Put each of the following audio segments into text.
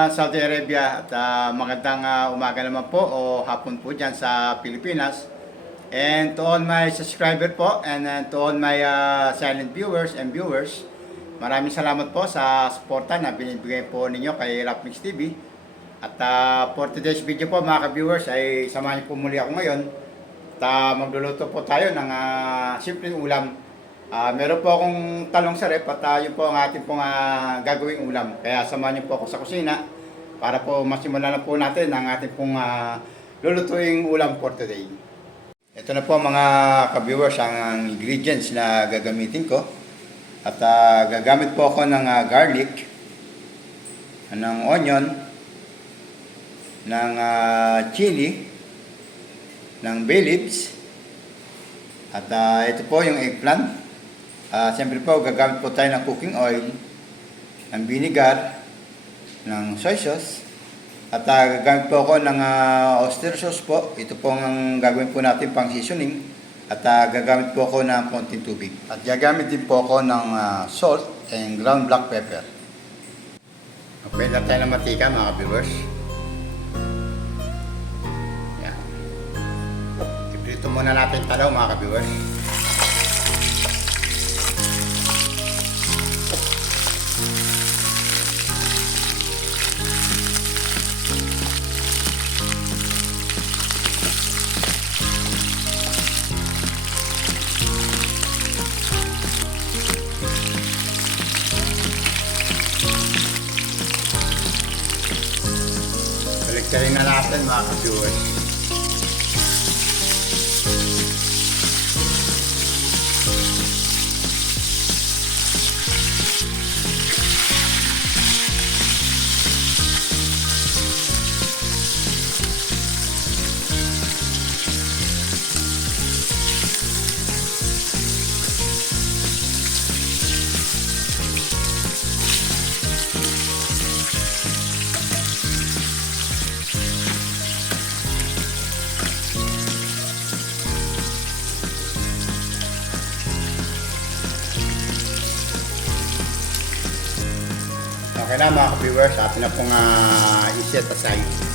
ah, Saudi Arabia at ah, magandang ah, umaga naman po o hapon po dyan sa Pilipinas. And to all my subscriber po and uh, to all my ah, silent viewers and viewers, maraming salamat po sa suporta na binibigay po ninyo kay Rapmix TV. At ah, for today's video po mga ka-viewers ay samahan niyo po muli ako ngayon. At ah, magluluto po tayo ng ah, simpleng ulam. Ah, meron po akong talong sa rep at ah, yun po ang ating pong ah, gagawing ulam. Kaya samahan niyo po ako sa kusina para po masimulan na po natin ang ating pong ah, lulutuing ulam for today. Ito na po mga ka-viewers ang ingredients na gagamitin ko. At ah, gagamit po ako ng ah, garlic, ng onion, ng ah, chili, ng bay leaves, at ah, ito po yung eggplant. Ah, Siyempre po, gagamit po tayo ng cooking oil, ng vinegar, ng soy sauce, at ah, gagamit po ako ng ah, oyster sauce po. Ito po ang gagawin po natin pang seasoning. At ah, gagamit po ako ng konting tubig. At gagamit din po ako ng ah, salt and ground black pepper. Okay na tayo ng matika mga viewers. Yan. Iprito muna natin talaw mga viewers. Balik na natin mga ka-viewers. Okay mga ka-viewers, atin na pong uh, iset aside.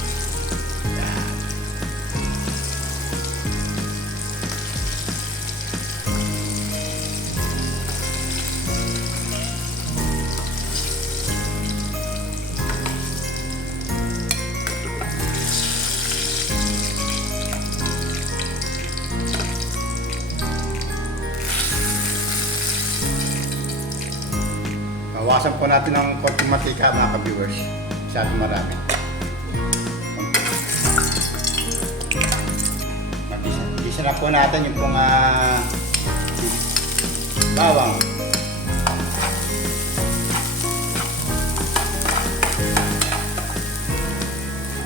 Bawasan po natin ng konting matika mga ka-viewers. Masyado marami. Mag-isa- po natin yung pong ah, bawang.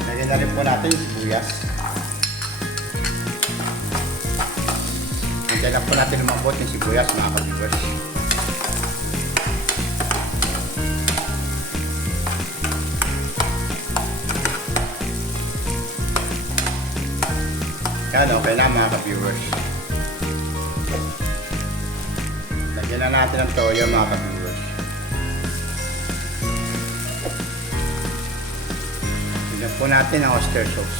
Lagyan na rin po natin yung sibuyas. Hintayin na po natin lumambot yung sibuyas mga ka-viewers. Yan, okay na mga ka-viewers. Lagyan na natin ang toyo mga ka-viewers. Lagyan po natin ang oyster sauce.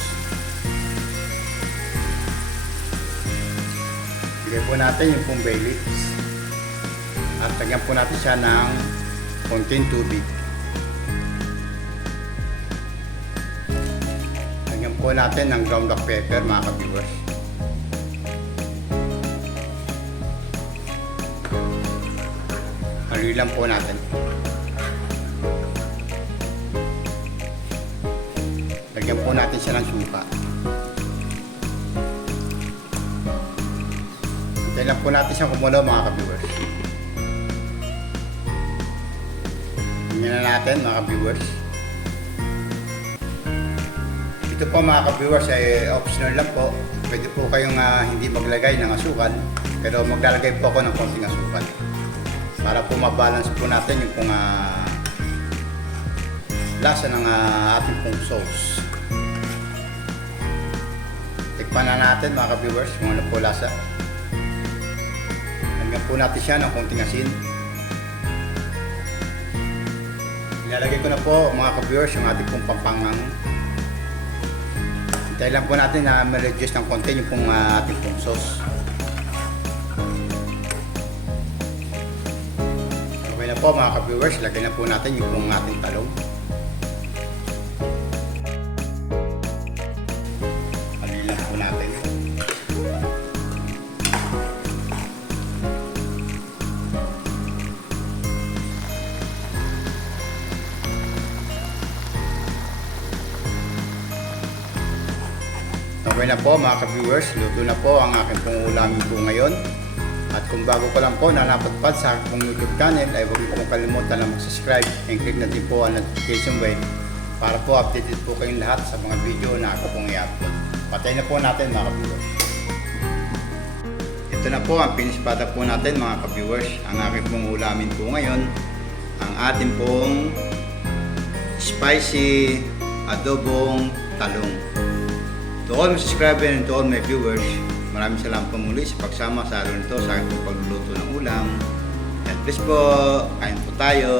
Lagyan po natin yung pong bay leaves. At lagyan po natin siya ng konting tubig. Po natin ng ground black pepper mga ka-viewers. Haluin lang po natin. Lagyan po natin siya ng suka. Hintayin lang po natin siyang kumulo mga ka-viewers. Tingnan na natin mga ka-viewers. Ito po mga ka-viewers ay optional lang po. Pwede po kayong ah, hindi maglagay ng asukal. Pero maglalagay po ako ng konting asukal. Para po mabalance po natin yung pong ah, lasa ng ah, ating pong sauce. Tikpan na natin mga ka-viewers kung ano po lasa. Lagyan po natin siya ng konting asin. Nilalagay ko na po mga ka-viewers yung ating pong pampangang. Hintayin lang po natin na ma-reduce ng konti yung pong ah, ating pong sauce. Okay na po mga ka-viewers, lagay na po natin yung pong ating talong. Okay na po mga ka-viewers, luto na po ang aking pong ulamin po ngayon. At kung bago pa lang po na napadpad sa aking YouTube channel, ay huwag pong kalimutan na mag-subscribe and click na din po ang notification bell para po updated po kayong lahat sa mga video na ako pong i-upload. Patay na po natin mga ka-viewers. Ito na po ang pinispada po natin mga ka-viewers. Ang aking pong ulamin po ngayon, ang ating pong spicy adobong talong. To all my subscribers and to all my viewers, maraming salamat po muli sa pagsama sa araw nito sa aking pagluluto ng ulam. And please po, kain po tayo.